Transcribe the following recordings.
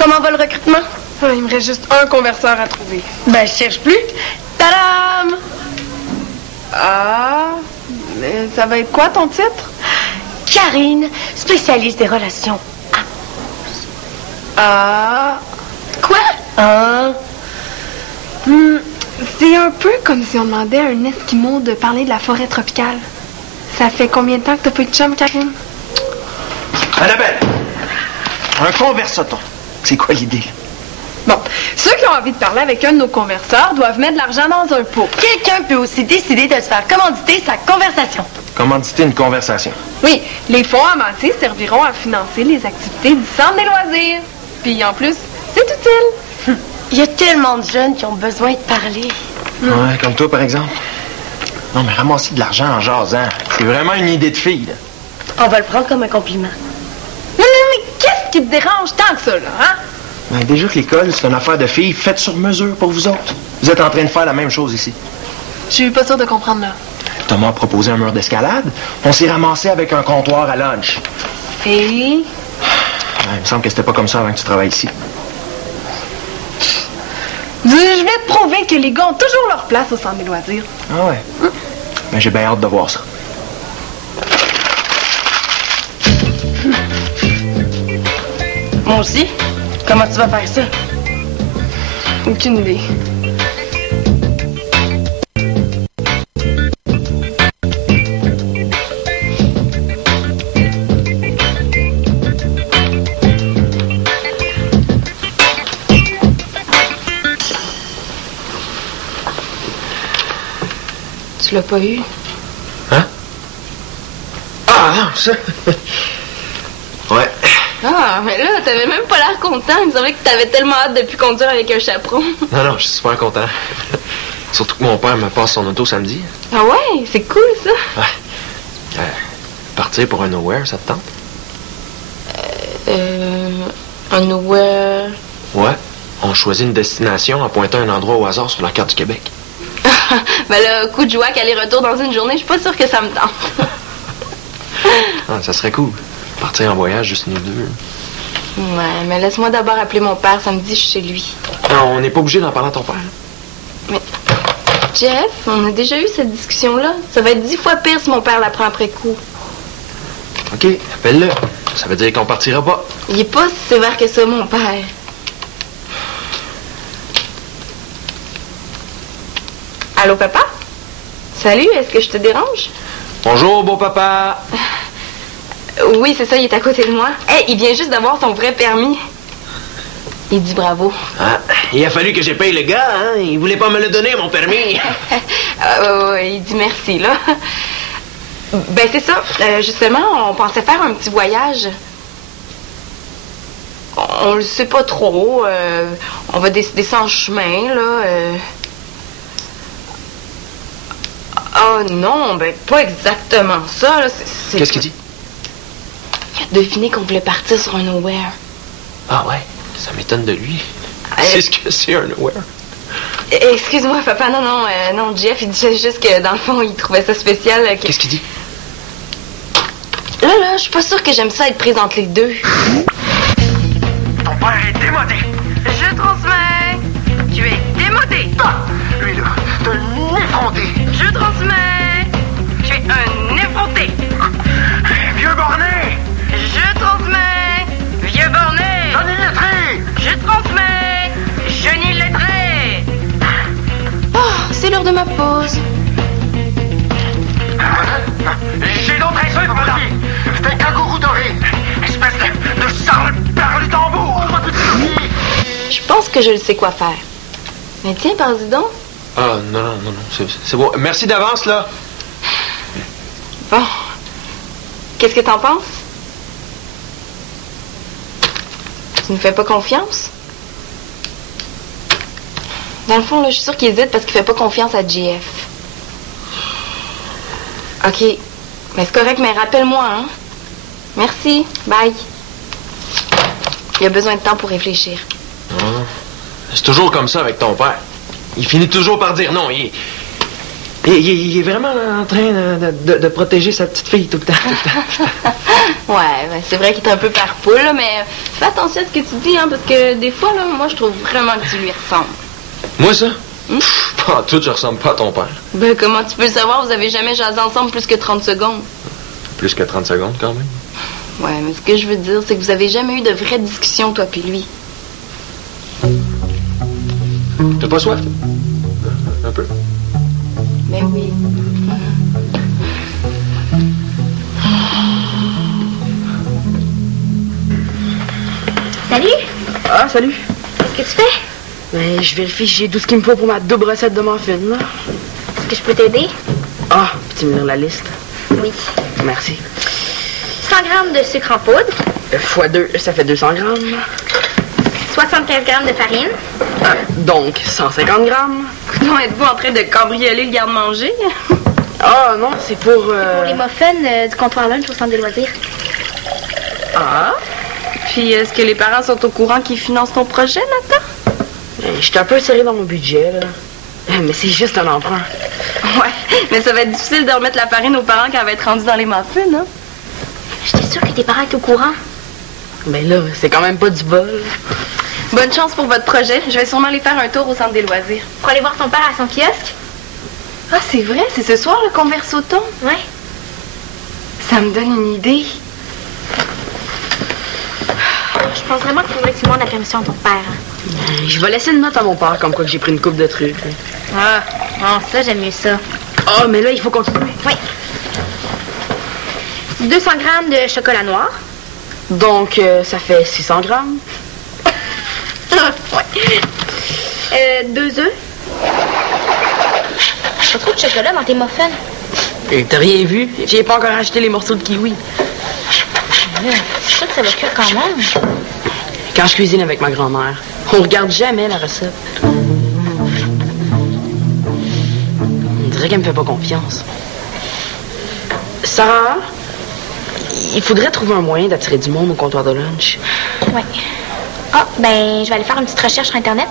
comment va le recrutement? Il me reste juste un converseur à trouver. Ben, je cherche plus. Tadam! Ah, mais ça va être quoi ton titre? Karine, spécialiste des relations. Ah. Quoi? Ah. C'est un peu comme si on demandait à un Esquimau de parler de la forêt tropicale. Ça fait combien de temps que t'as pas eu de chum, Karine? Annabelle! Un conversaton. C'est quoi l'idée? Bon, ceux qui ont envie de parler avec un de nos converseurs doivent mettre de l'argent dans un pot. Quelqu'un peut aussi décider de se faire commanditer sa conversation. Commanditer une conversation. Oui, les fonds amassés serviront à financer les activités du centre des loisirs. Puis en plus, c'est utile. Il y a tellement de jeunes qui ont besoin de parler. Ouais, comme toi, par exemple. Non, mais ramasser de l'argent en jasant, c'est vraiment une idée de fille, là. On va le prendre comme un compliment. Mais qu'est-ce qui te dérange tant que ça, là, hein? Ben, déjà que l'école, c'est une affaire de filles faite sur mesure pour vous autres. Vous êtes en train de faire la même chose ici. Je suis pas sûre de comprendre, là. Thomas a proposé un mur d'escalade. On s'est ramassé avec un comptoir à lunch. Et? Ouais, il me semble que c'était pas comme ça avant que tu travailles ici. Je vais te prouver que les gars ont toujours leur place au centre des loisirs. Ah ouais? Ben, j'ai bien hâte de voir ça. Moi aussi. Comment tu vas faire ça? Aucune idée. Tu l'as pas eu? Hein? Ah, non, ça... Ouais. Ah, mais là, t'avais même pas l'air content. Il me semblait que t'avais tellement hâte de plus conduire avec un chaperon. Non, je suis super content. Surtout que mon père me passe son auto samedi. Ah ouais? C'est cool, ça. Ouais. Partir pour un nowhere, ça te tente? Un nowhere... Ouais. On choisit une destination en pointant un endroit au hasard sur la carte du Québec. Ben là, coup de jouac aller-retour dans une journée, je suis pas sûre que ça me tente. Ah, ça serait cool. Partir en voyage, juste nous deux. Ouais, mais laisse-moi d'abord appeler mon père, samedi, je suis chez lui. Non, on n'est pas obligé d'en parler à ton père. Mais, Jeff, on a déjà eu cette discussion-là. Ça va être 10 fois pire si mon père l'apprend après coup. OK, appelle-le. Ça veut dire qu'on partira pas. Il est pas si sévère que ça, mon père. Allô, papa? Salut, est-ce que je te dérange? Bonjour, beau papa. Oui, c'est ça, il est à côté de moi. Hey, il vient juste d'avoir son vrai permis. Il dit bravo. Ah, il a fallu que j'ai paye le gars, hein? Il voulait pas me le donner, mon permis. Il dit merci, là. Ben, c'est ça. Justement, on pensait faire un petit voyage. On le sait pas trop. On va décider ça en chemin, là. Oh non, ben, pas exactement ça, là. Qu'est-ce qu'il dit? Il a deviné qu'on voulait partir sur un nowhere. Ah ouais? Ça m'étonne de lui. C'est ce que c'est un nowhere. Excuse-moi, papa, non, Jeff, il disait juste que, dans le fond, il trouvait ça spécial. Qu'est-ce qu'il dit? Là, je suis pas sûre que j'aime ça être prise entre les deux. Ton père est démodé. Je transmets. Tu es démodé. Ah, lui, là, t'as un effronté. Je transmets. Tu es un effronté. Vieux borné. Je transmets. Vieux borné. Johnny Lettré. Je transmets. Johnny Lettré. Oh, c'est l'heure de ma pause. J'ai d'autres insultes pour madame. C'est un kangourou doré. Espèce de sale perle du tambour. Je pense que je le sais quoi faire. Mais tiens, parle-y donc. Ah, non, c'est bon. Merci d'avance, là. Bon. Qu'est-ce que t'en penses? Tu ne fais pas confiance? Dans le fond, là, je suis sûre qu'il hésite parce qu'il fait pas confiance à JF. OK. Mais c'est correct, mais rappelle-moi, hein? Merci. Bye. Il a besoin de temps pour réfléchir. C'est toujours comme ça avec ton père. Il finit toujours par dire non. Il est vraiment en train de protéger sa petite fille tout le temps. Ouais, ben, c'est vrai qu'il est un peu père-poule, là, mais fais attention à ce que tu dis, hein, parce que des fois, là, moi, je trouve vraiment que tu lui ressembles. Moi, ça? Pas en tout, je ressemble pas à ton père. Ben, comment tu peux le savoir? Vous avez jamais jasé ensemble plus que 30 secondes. Plus que 30 secondes, quand même. Ouais, mais ce que je veux dire, c'est que vous avez jamais eu de vraies discussions, toi puis lui. T'as pas soif? Un peu? Ben oui. Salut! Ah, salut! Qu'est-ce que tu fais? Ben, je vérifie si j'ai tout ce qu'il me faut pour ma double recette de muffins, là. Est-ce que je peux t'aider? Ah, peux-tu me lire la liste? Oui. Merci. 100 grammes de sucre en poudre. Fois 2, ça fait 200 grammes. 75 grammes de farine. Ah, donc, 150 grammes. Non, êtes-vous en train de cambrioler le garde-manger? Ah, non, c'est pour... Pour les muffins du comptoir lunch au centre des loisirs. Ah? Puis, est-ce que les parents sont au courant qu'ils financent ton projet, Nathan? Je suis un peu serré dans mon budget, là. Mais c'est juste un emprunt. Ouais, mais ça va être difficile de remettre la farine aux parents quand elle va être rendue dans les muffins, hein? J'étais sûre que tes parents étaient au courant. Mais là, c'est quand même pas du bol. Bonne chance pour votre projet. Je vais sûrement aller faire un tour au centre des loisirs. Pour aller voir ton père à son kiosque? Ah, c'est vrai? C'est ce soir, le converse au thon? Ouais. Ça me donne une idée. Je pense vraiment qu'il faudrait que tu demandes la permission à ton père. Je vais laisser une note à mon père, comme quoi que j'ai pris une coupe de trucs. Ah, bon, ça, j'aime mieux ça. Ah, mais là, il faut continuer. Oui. 200 grammes de chocolat noir. Donc, ça fait 600 grammes. Ouais. 2 œufs. Pas trop de chocolat dans tes muffins. Et t'as rien vu? J'ai pas encore acheté les morceaux de kiwi. Je sais que ça va cuire quand même. Quand je cuisine avec ma grand-mère, on regarde jamais la recette. On dirait qu'elle me fait pas confiance. Sarah, il faudrait trouver un moyen d'attirer du monde au comptoir de lunch. Ouais. Ah, ben, je vais aller faire une petite recherche sur Internet.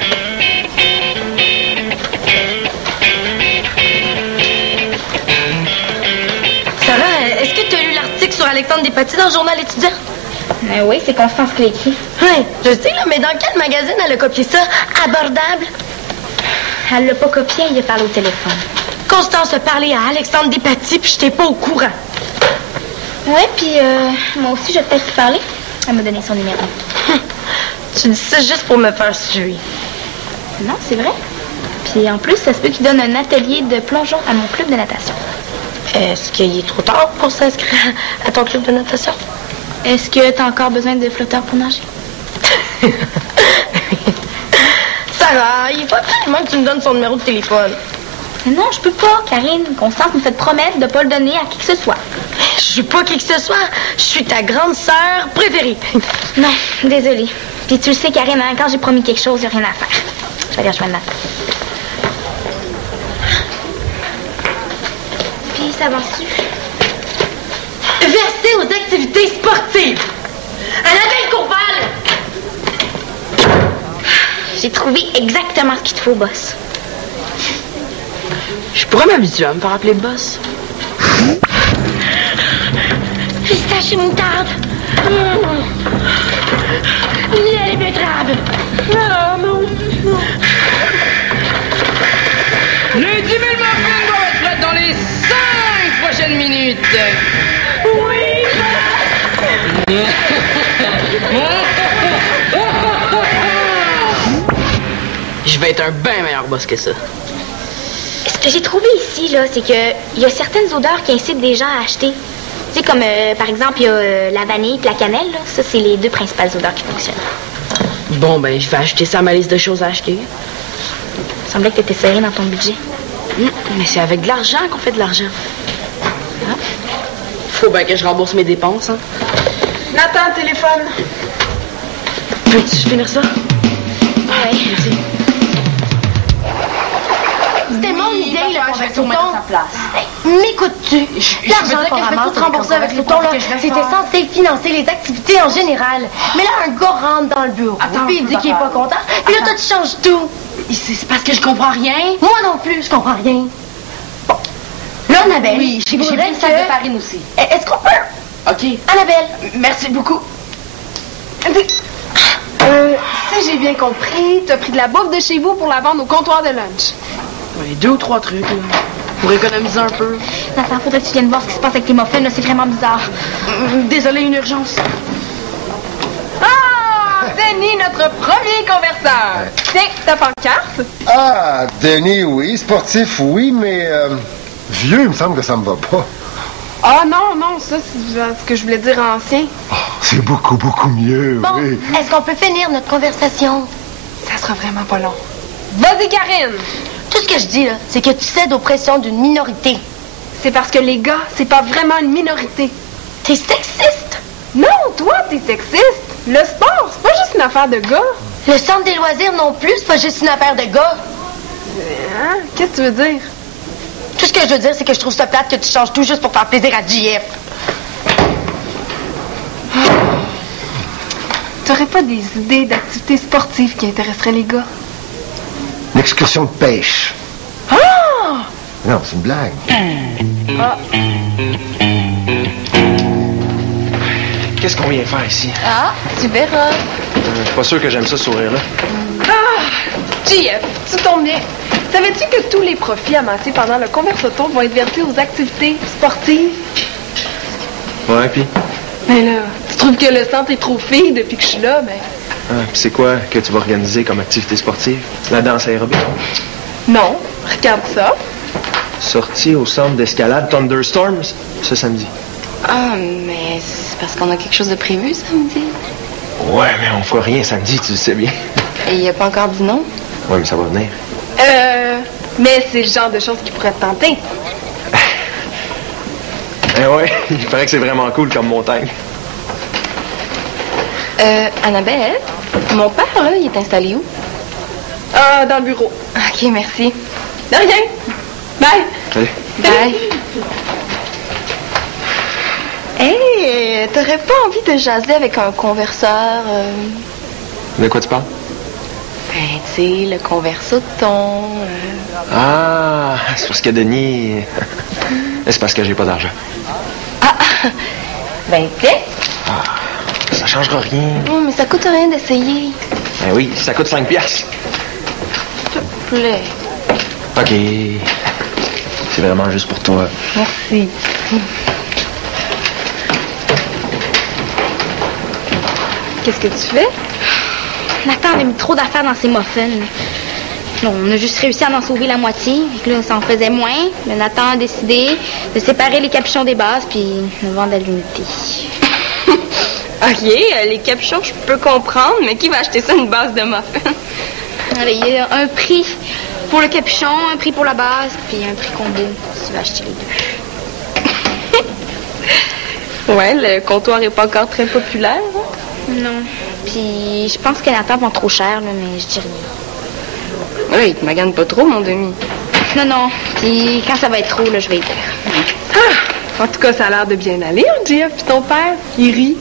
Sarah, est-ce que tu as lu l'article sur Alexandre Despatie dans le journal étudiant? Oui, c'est Constance qui l'a écrit. Oui, je sais, là, mais dans quel magazine elle a copié ça? Abordable? Elle l'a pas copié, il a parlé au téléphone. Constance a parlé à Alexandre Despatie, puis j'étais pas au courant. Ouais, puis moi aussi, je vais peut-être lui parler. Elle m'a donné son numéro. Tu dis ça juste pour me faire suer. Non, c'est vrai. Puis en plus, ça se peut qu'il donne un atelier de plongeon à mon club de natation. Est-ce qu'il est trop tard pour s'inscrire à ton club de natation? Est-ce que t'as encore besoin de flotteurs pour nager? Sarah, il faut absolument que tu me donnes son numéro de téléphone. Mais non, je peux pas, Karine. Constance me fait promesse de pas le donner à qui que ce soit. Je suis pas qui que ce soit. Je suis ta grande sœur préférée. Non, désolée. Puis tu le sais, Karine, hein, quand j'ai promis quelque chose, il n'y a rien à faire. Je vais aller rejoindre Nathan. Puis ça avance-tu? Versé aux activités sportives. À la belle Courval. J'ai trouvé exactement ce qu'il te faut, boss. Je pourrais m'habituer à me faire appeler boss. Pistache et moutarde. Miel et betterave. Non, non, non. Les 10 000 muffins doivent être prêts dans les 5 prochaines minutes. Oui. Je vais être un bien meilleur boss que ça. Ce que j'ai trouvé ici, là, c'est que il y a certaines odeurs qui incitent des gens à acheter. Tu sais, comme, par exemple, il y a la vanille et la cannelle, là. Ça, c'est les 2 principales odeurs qui fonctionnent. Bon, ben, je vais ajouter ça à ma liste de choses à acheter. Il semblait que t'étais serré dans ton budget. Mais c'est avec de l'argent qu'on fait de l'argent. Ah. Faut bien que je rembourse mes dépenses, hein. Nathan, téléphone. Peux-tu finir ça? Oui. Merci. C'était mon idée, le converse au thon. M'écoutes-tu? L'argent que je vais tout rembourser avec le thon, là, c'était censé financer les activités en général. Mais là, un gars rentre dans le bureau, puis il dit qu'il est pas content, puis là, toi, tu changes tout. C'est parce que je comprends rien. Moi non plus, je comprends rien. Bon, Annabelle. Oui, j'ai pris le sac de farine aussi. Est-ce qu'on peut? OK. Annabelle. Merci beaucoup. Si j'ai bien compris, t'as pris de la bouffe de chez vous pour la vendre au comptoir de lunch. Ouais, 2 ou 3 trucs, là, pour économiser un peu. Nathan, faudrait que tu viennes voir ce qui se passe avec tes muffins, là. C'est vraiment bizarre. Désolé, une urgence. Ah! Denis, notre premier converseur. Tiens, ta pancarte. Ah, Denis, oui. Sportif, oui, mais vieux, il me semble que ça me va pas. Ah non, ça, c'est ce que je voulais dire ancien. Oh, c'est beaucoup, beaucoup mieux, Bon, oui. est-ce qu'on peut finir notre conversation? Ça sera vraiment pas long. Vas-y, Karine. Tout ce que je dis, là, c'est que tu cèdes aux pressions d'une minorité. C'est parce que les gars, c'est pas vraiment une minorité. T'es sexiste. Non, toi, t'es sexiste. Le sport, c'est pas juste une affaire de gars. Le centre des loisirs non plus, c'est pas juste une affaire de gars. Hein? Qu'est-ce que tu veux dire? Tout ce que je veux dire, c'est que je trouve ça plate que tu changes tout juste pour faire plaisir à JF. T'aurais pas des idées d'activités sportives qui intéresseraient les gars? Une excursion de pêche. Ah! Non, c'est une blague. Ah. Qu'est-ce qu'on vient faire ici? Ah, tu verras. Je suis pas sûr que j'aime ça, ce sourire-là. Ah! JF, tu tombes bien. Savais-tu que tous les profits amassés pendant le conversaton vont être versés aux activités sportives? Ouais, puis? Mais là, tu trouves que le centre est trop fille depuis que je suis là, ben... Ah, puis c'est quoi que tu vas organiser comme activité sportive? La danse aérobique? Non, regarde ça. Sortie au centre d'escalade Thunderstorms, ce samedi. Ah, mais c'est parce qu'on a quelque chose de prévu samedi. Ouais, mais on fera rien samedi, tu le sais bien. Et il a pas encore dit non? Ouais, mais ça va venir. Mais c'est le genre de choses qui pourraient te tenter. Eh ouais, il paraît que c'est vraiment cool comme montagne. Annabelle, mon père, là, il est installé où? Ah, dans le bureau. OK, merci. De rien. Bye. Salut. Bye. Hey, t'aurais pas envie de jaser avec un converseur? De quoi tu parles? Ben, tu sais, le conversaton. Ah, c'est parce que Denis... c'est parce que j'ai pas d'argent. Ah, ben, tiens. Ah, ça changera rien. Mais ça coûte rien d'essayer. Ben oui, ça coûte 5 piastres. S'il te plaît. OK. C'est vraiment juste pour toi. Merci. Qu'est-ce que tu fais? Nathan a mis trop d'affaires dans ses muffins. Bon, on a juste réussi à en sauver la moitié. Et là, ça en faisait moins. Le Nathan a décidé de séparer les capuchons des bases puis de vendre à l'unité. OK, les capuchons, je peux comprendre, mais qui va acheter ça une base de muffins? Allez, il y a un prix pour le capuchon, un prix pour la base, puis un prix combo si tu veux acheter les deux. Ouais, le comptoir est pas encore très populaire. Hein? Non. Puis je pense que Nathan vend trop cher, là, mais je dis rien. Oui, il te magane pas trop, mon demi. Non. Puis quand ça va être trop, là, je vais y dire. Ah! En tout cas, ça a l'air de bien aller, Jeff, puis ton père, il rit.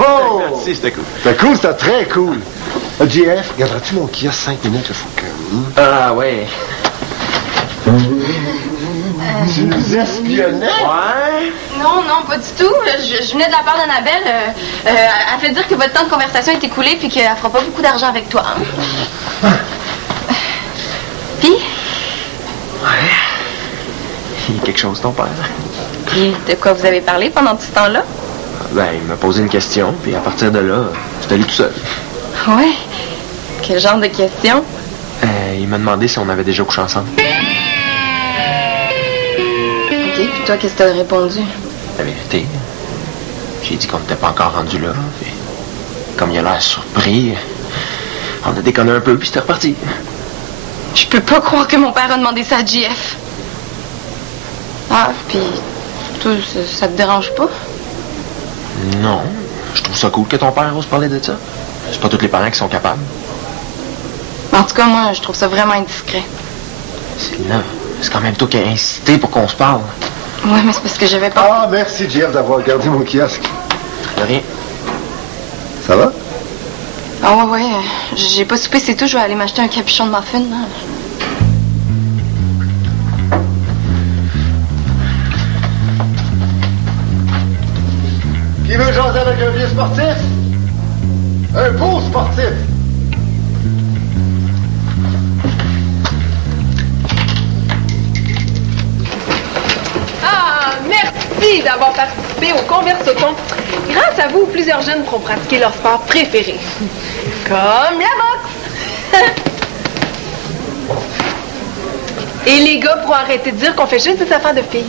Oh! Merci, c'était cool. C'était cool, c'était très cool. JF, regarderas-tu mon kiosque 5 minutes, il faut que... Ah, ouais. Tu nous espionnais? Ouais? Non, pas du tout. Je venais de la part d'Annabelle. Elle fait dire que votre temps de conversation est écoulé puis qu'elle fera pas beaucoup d'argent avec toi. Hein? Puis? Ouais. Il y a quelque chose, ton père. Puis, de quoi vous avez parlé pendant tout ce temps-là? Ben, il m'a posé une question, puis à partir de là, je suis allé tout seul. Ouais. Quel genre de question? Il m'a demandé si on avait déjà couché ensemble. OK, puis toi, qu'est-ce que t'as répondu? La vérité. J'ai dit qu'on n'était pas encore rendu là. Puis, comme il a l'air surpris, on a déconné un peu, puis c'était reparti. Je peux pas croire que mon père a demandé ça à JF. Ah, puis toi, ça te dérange pas? Non. Je trouve ça cool que ton père ose parler de ça. C'est pas tous les parents qui sont capables. En tout cas, moi, je trouve ça vraiment indiscret. Céline, c'est quand même toi qui as insisté pour qu'on se parle. Ouais, mais c'est parce que j'avais pas... Ah, merci, JF, d'avoir gardé mon kiosque. De rien. Ça va? Ah ouais, j'ai pas soupé, c'est tout. Je vais aller m'acheter un capuchon de muffin. Hein. Qui veut jaser avec un vieux sportif? Un beau sportif! Ah, merci d'avoir participé au Conversaton. Grâce à vous, plusieurs jeunes pourront pratiquer leur sport préféré. Comme la boxe! Et les gars pourront arrêter de dire qu'on fait juste des affaires de filles.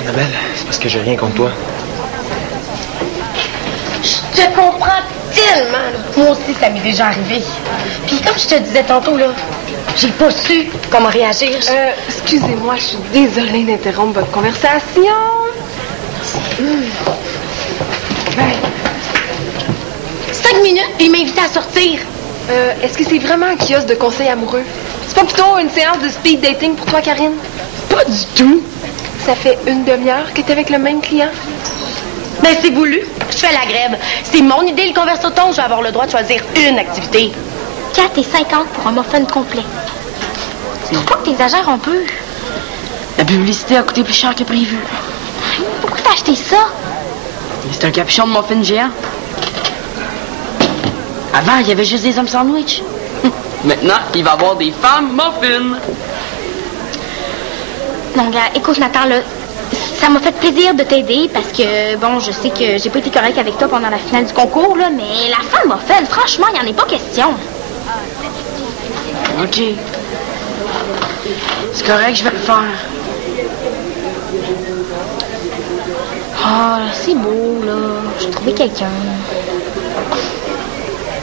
Annabelle, c'est parce que j'ai rien contre toi. Je te comprends tellement. Moi aussi, ça m'est déjà arrivé. Puis comme je te disais tantôt, là, j'ai pas su comment réagir. Excusez-moi, je suis désolée d'interrompre votre conversation. Ben, 5 minutes, puis il m'a invité à sortir. Est-ce que c'est vraiment un kiosque de conseils amoureux? C'est pas plutôt une séance de speed dating pour toi, Karine? Pas du tout. Ça fait une demi-heure que t'es avec le même client? Ben, c'est voulu. Je fais la grève. C'est mon idée, le Conversaton. Je vais avoir le droit de choisir une activité. 4,50 pour un muffin complet. Pourquoi que t'exagères un peu? La publicité a coûté plus cher que prévu. Pourquoi t'as acheté ça? C'est un capuchon de muffin géant. Avant, il y avait juste des hommes sandwich. Maintenant, il va y avoir des femmes muffins. Non, gars, écoute, Nathan, là, ça m'a fait plaisir de t'aider parce que, bon, je sais que j'ai pas été correcte avec toi pendant la finale du concours, là, mais la femme muffin, franchement, il n'y en est pas question. OK. C'est correct, je vais le faire. Ah, c'est beau, là. J'ai trouvé quelqu'un.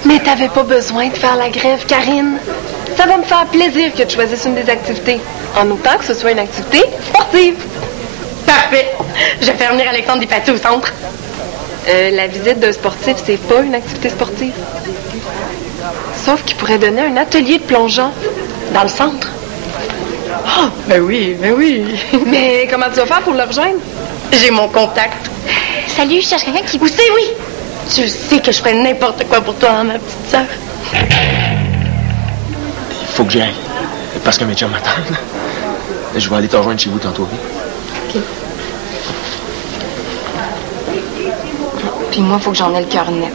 Mais t'avais pas besoin de faire la grève, Karine. Ça va me faire plaisir que tu choisisses une des activités, en autant que ce soit une activité sportive. Parfait. Je vais faire venir Alexandre Despatie au centre. La visite d'un sportif, c'est pas une activité sportive. Sauf qu'il pourrait donner un atelier de plongeon dans le centre. Ah, ben oui. Mais comment tu vas faire pour le rejoindre? J'ai mon contact. Salut, je cherche quelqu'un qui... Où c'est, oui? Tu sais que je ferais n'importe quoi pour toi, hein, ma petite sœur. Il faut que j'y aille. Parce que mes chums m'attendent. Je vais aller te rejoindre chez vous tantôt. OK. Puis moi, il faut que j'en ai le cœur net.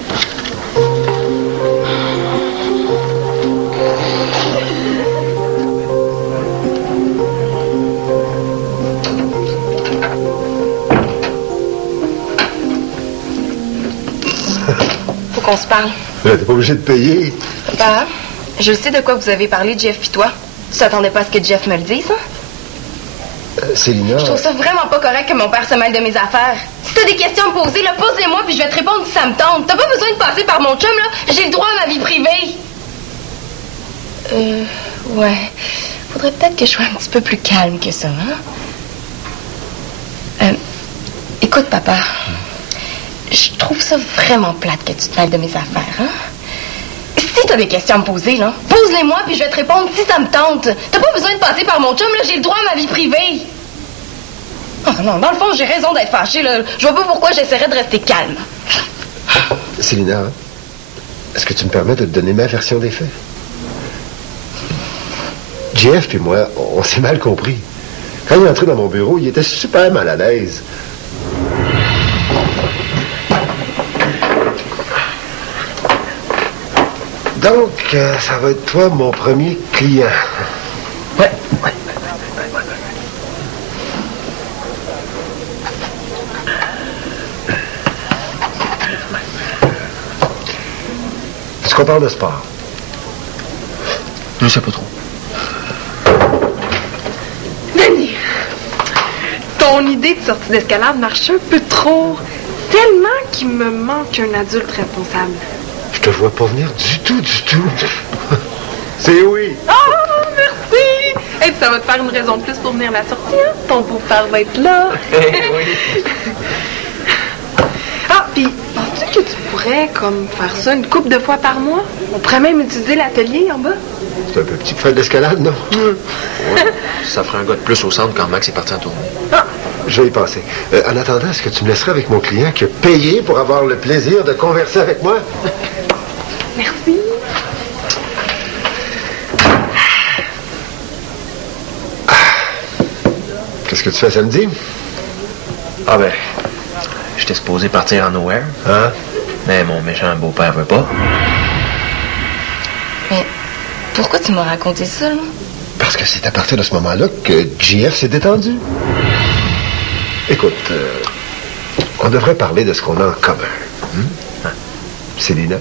Faut qu'on se parle. T'es pas obligé de payer. Papa, je sais de quoi vous avez parlé, Jeff puis toi. Tu t'attendais pas à ce que Jeff me le dise, hein? Célina... Je trouve ça vraiment pas correct que mon père se mêle de mes affaires. Si t'as des questions à me poser, là, pose-les-moi puis je vais te répondre si ça me tente. T'as pas besoin de passer par mon chum, là. J'ai le droit à ma vie privée. Ouais. Faudrait peut-être que je sois un petit peu plus calme que ça, hein? Écoute, papa. Je trouve ça vraiment plate que tu te mêles de mes affaires, hein? Si t'as des questions à me poser, là, pose-les-moi puis je vais te répondre si ça me tente. T'as pas besoin de passer par mon chum, là, j'ai le droit à ma vie privée. Oh non, dans le fond, j'ai raison d'être fâchée, là. Je vois pas pourquoi j'essaierais de rester calme. Célina, est-ce que tu me permets de te donner ma version des faits? Jeff et moi, on s'est mal compris. Quand il est entré dans mon bureau, il était super mal à l'aise. Donc, ça va être toi mon premier client. Ouais. Est-ce qu'on parle de sport? Je sais pas trop. Denis, ton idée de sortie d'escalade marche un peu trop. Tellement qu'il me manque un adulte responsable. Je te vois pas venir du tout. C'est oui. Ah, merci! Et puis ça va te faire une raison de plus pour venir à la sortie, hein? Ton beau-père va être là. Oui. Ah, puis penses-tu que tu pourrais, comme, faire ça une couple de fois par mois? On pourrait même utiliser l'atelier en bas. C'est un peu petit pour faire de l'escalade, non? Ouais, ça ferait un gars de plus au centre quand Max est parti en tournée. Ah! Je vais y penser. En attendant, est-ce que tu me laisserais avec mon client qui a payé pour avoir le plaisir de converser avec moi? Merci. Qu'est-ce que tu fais samedi? Ah ben, j'étais supposé partir en nowhere. Hein? Mais mon méchant beau-père veut pas. Mais pourquoi tu m'as raconté ça, là? Parce que c'est à partir de ce moment-là que JF s'est détendu. Écoute, on devrait parler de ce qu'on a en commun. Ouais. Célina.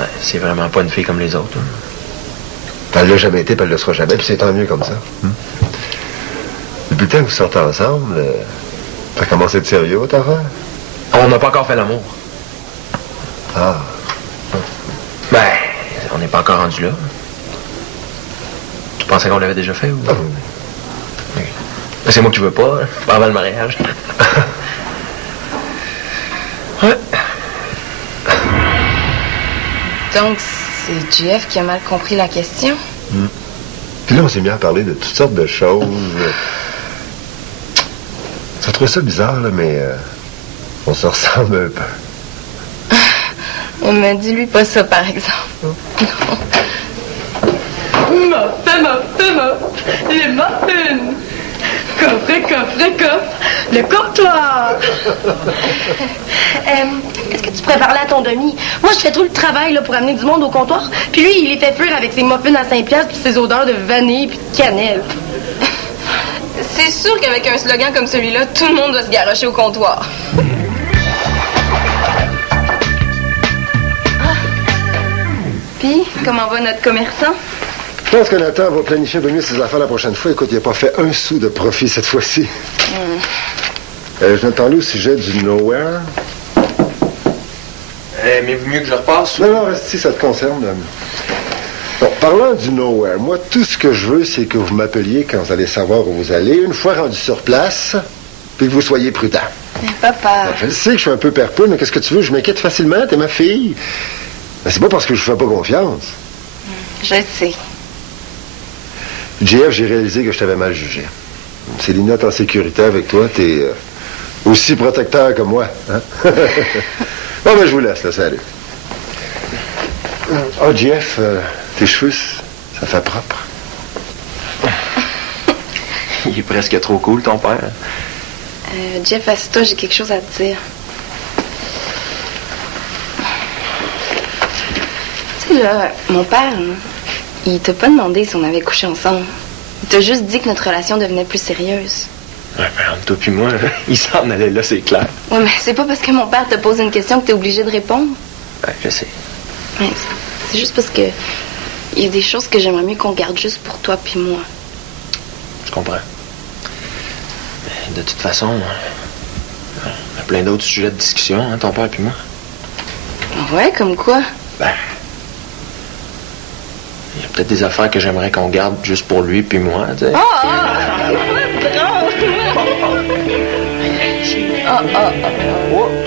Ouais, c'est vraiment pas une fille comme les autres. Elle l'a jamais été, puis elle le sera jamais, puis c'est tant mieux comme ça. Depuis le temps que vous sortez ensemble, ça commence à être sérieux, votre affaire? On n'a pas encore fait l'amour. Ah. Ben, on n'est pas encore rendu là. Tu pensais qu'on l'avait déjà fait ou? Ah, oui. Ben, c'est moi qui veux pas, pas avant le mariage. Ouais. Donc, c'est JF qui a mal compris la question? Puis là, on s'est mis à parler de toutes sortes de choses. Ça trouvait ça bizarre, là, mais on se ressemble un peu. On m'a dit, lui, pas ça, par exemple. Muffin, les muffins. Coffre, le comptoir. Est-ce que tu pourrais parler à ton demi? Moi, je fais tout le travail là, pour amener du monde au comptoir. Puis lui, il les fait fuir avec ses muffins à 5$ puis ses odeurs de vanille puis de cannelle. C'est sûr qu'avec un slogan comme celui-là, tout le monde va se garrocher au comptoir. Puis, comment va notre commerçant? Je pense que Nathan va planifier de mieux ses affaires la prochaine fois. Écoute, il n'a pas fait un sou de profit cette fois-ci. Je m'attends là au sujet du nowhere. Mais mieux que je repasse? Non, reste ici, ça te concerne. Bon, parlant du nowhere, moi, tout ce que je veux, c'est que vous m'appeliez quand vous allez savoir où vous allez, une fois rendu sur place, puis que vous soyez prudent. Mais papa... Je sais que je suis un peu perpeux, mais qu'est-ce que tu veux? Je m'inquiète facilement, t'es ma fille. Mais c'est pas parce que je vous fais pas confiance. Je sais. JF, j'ai réalisé que je t'avais mal jugé. Célina, t'es en sécurité avec toi, t'es aussi protecteur que moi. Hein? Bon, ben, je vous laisse, là, salut. Oh, JF, tes cheveux, ça fait propre. Il est presque trop cool, ton père. Jeff, assis-toi, j'ai quelque chose à te dire. Tu sais, là, mon père, là, il t'a pas demandé si on avait couché ensemble. Il t'a juste dit que notre relation devenait plus sérieuse. Ouais, ben, entre toi puis moi, il s'en allait là, c'est clair. Ouais, mais c'est pas parce que mon père te pose une question que t'es obligé de répondre. Ouais, je sais. Ouais, c'est juste parce que il y a des choses que j'aimerais mieux qu'on garde juste pour toi puis moi. Je comprends. Mais de toute façon, il y a plein d'autres sujets de discussion, hein, ton père puis moi. Ouais, comme quoi? Ben, il y a peut-être des affaires que j'aimerais qu'on garde juste pour lui puis moi, tu sais. C'est pas drôle!